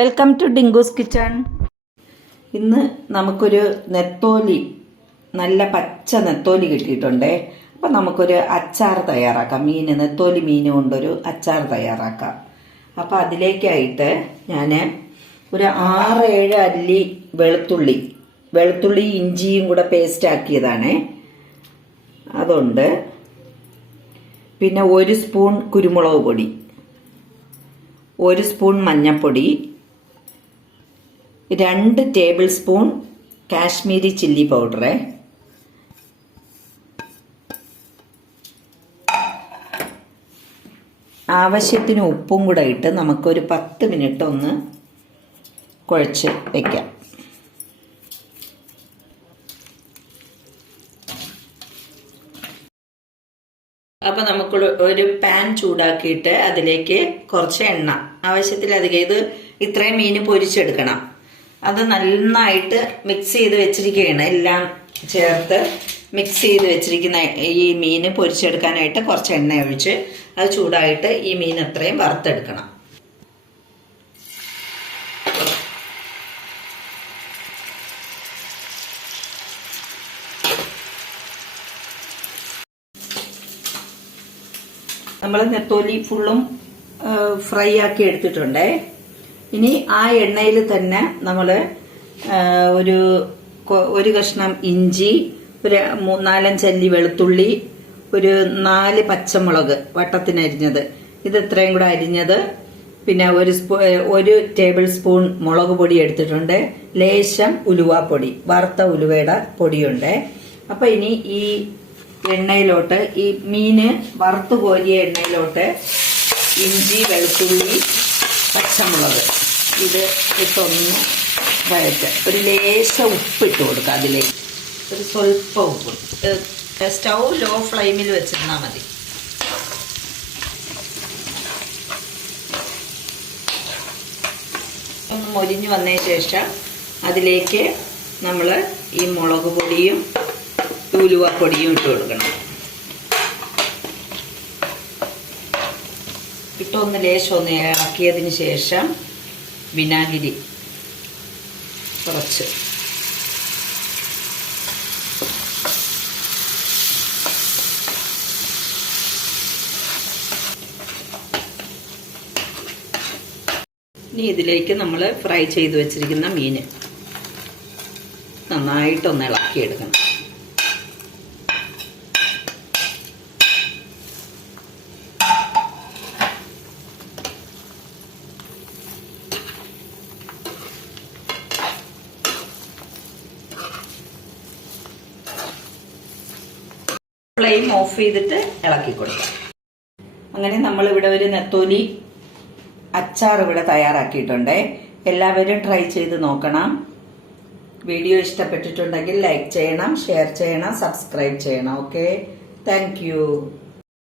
Welcome to Dinkoos kitchen ഇന്ന് നമുക്കൊരു നെത്തോലി നല്ല പച്ച നെത്തോലി കിട്ടിയിട്ടുണ്ടേ. അപ്പം നമുക്കൊരു അച്ചാർ തയ്യാറാക്കാം. മീൻ നെത്തോലി മീൻ കൊണ്ടൊരു അച്ചാർ തയ്യാറാക്കാം. അപ്പം അതിലേക്കായിട്ട് ഞാൻ ഒരു ആറ് ഏഴ് അല്ലി വെളുത്തുള്ളി വെളുത്തുള്ളി ഇഞ്ചിയും കൂടെ പേസ്റ്റ് ആക്കിയതാണേ. അതുണ്ട്. പിന്നെ ഒരു സ്പൂൺ കുരുമുളക് പൊടി ഒരു സ്പൂൺ മഞ്ഞൾപ്പൊടി രണ്ട് tablespoon Kashmiri chilli powder ആവശ്യത്തിന് ഉപ്പും കൂടെ ഇട്ട് നമുക്കൊരു പത്ത് മിനിറ്റ് ഒന്ന് കുഴച്ച് വയ്ക്കാം അപ്പോൾ നമുക്ക് ഒരു പാൻ ചൂടാക്കിയിട്ട് അതിലേക്ക് കുറച്ച് എണ്ണ. ആവശ്യത്തിൽ ആവശ്യത്തിലധികം ഇത് ഇത്രയും മീൻ പൊരിച്ചെടുക്കണം. അത് നന്നായിട്ട് മിക്സ് ചെയ്ത് വെച്ചിരിക്കുകയാണ്. എല്ലാം ചേർത്ത് മിക്സ് ചെയ്ത് വെച്ചിരിക്കുന്ന ഈ മീൻ പൊരിച്ചെടുക്കാനായിട്ട് കുറച്ച് എണ്ണ ഒഴിച്ച് അത് ചൂടായിട്ട് ഈ മീൻ അത്രയും വറുത്തെടുക്കണം. നമ്മൾ നെത്തോലി ഫുള്ളും ഫ്രൈ ആക്കി എടുത്തിട്ടുണ്ടേ. ഇനി ആ എണ്ണയിൽ തന്നെ നമ്മൾ ഒരു ഒരു കഷ്ണം ഇഞ്ചി ഒരു നാലഞ്ചല്ലി വെളുത്തുള്ളി ഒരു നാല് പച്ചമുളക് വട്ടത്തിനരിഞ്ഞത് ഇത് ഇത്രയും കൂടെ അരിഞ്ഞത്. പിന്നെ ഒരു സ്പൂ ഒരു ടേബിൾ സ്പൂൺ മുളക് പൊടി എടുത്തിട്ടുണ്ട്. ലേശം ഉലുവാപ്പൊടി വറുത്ത ഉലുവയുടെ പൊടിയുണ്ട്. അപ്പൊ ഇനി ഈ എണ്ണയിലോട്ട് ഈ മീന് വറുത്ത് കോരിയ എണ്ണയിലോട്ട് ഇഞ്ചി വെളുത്തുള്ളി പച്ചമുളക്. ഇത് ഇട്ടൊന്ന് വഴറ്റ് ഒരു ലേശ ഉപ്പിട്ട് കൊടുക്കുക അതിലേക്ക്. ഒരു സ്വല്പം ഉപ്പ്. സ്റ്റൗ ലോ ഫ്ലെയിമിൽ വെച്ചിരുന്നാൽ മതി. ഒന്ന് മൊരിഞ്ഞ് വന്നതിന് ശേഷം അതിലേക്ക് നമ്മൾ ഈ മുളക് പൊടിയും ഉലുവപ്പൊടിയും ഇട്ട് കൊടുക്കണം. ഇട്ടൊന്ന് ലേശം ഒന്ന് ഇളക്കിയതിന് ശേഷം വിനാഗിരി. കുറച്ച്. ഇനി ഇതിലേക്ക് നമ്മൾ ഫ്രൈ ചെയ്ത് വെച്ചിരിക്കുന്ന മീന്. നന്നായിട്ടൊന്ന് ഇളക്കിയെടുക്കണം. ഫ്ലെയിം ഓഫ് ചെയ്തിട്ട് ഇളക്കി കൊടുക്കാം അങ്ങനെ നമ്മളിവിടെ ഒരു നെത്തോലി അച്ചാർ ഇവിടെ തയ്യാറാക്കിയിട്ടുണ്ട്. എല്ലാവരും ട്രൈ ചെയ്ത് നോക്കണം. വീഡിയോ ഇഷ്ടപ്പെട്ടിട്ടുണ്ടെങ്കിൽ ലൈക്ക് ചെയ്യണം ഷെയർ ചെയ്യണം സബ്സ്ക്രൈബ് ചെയ്യണം ഓക്കെ താങ്ക്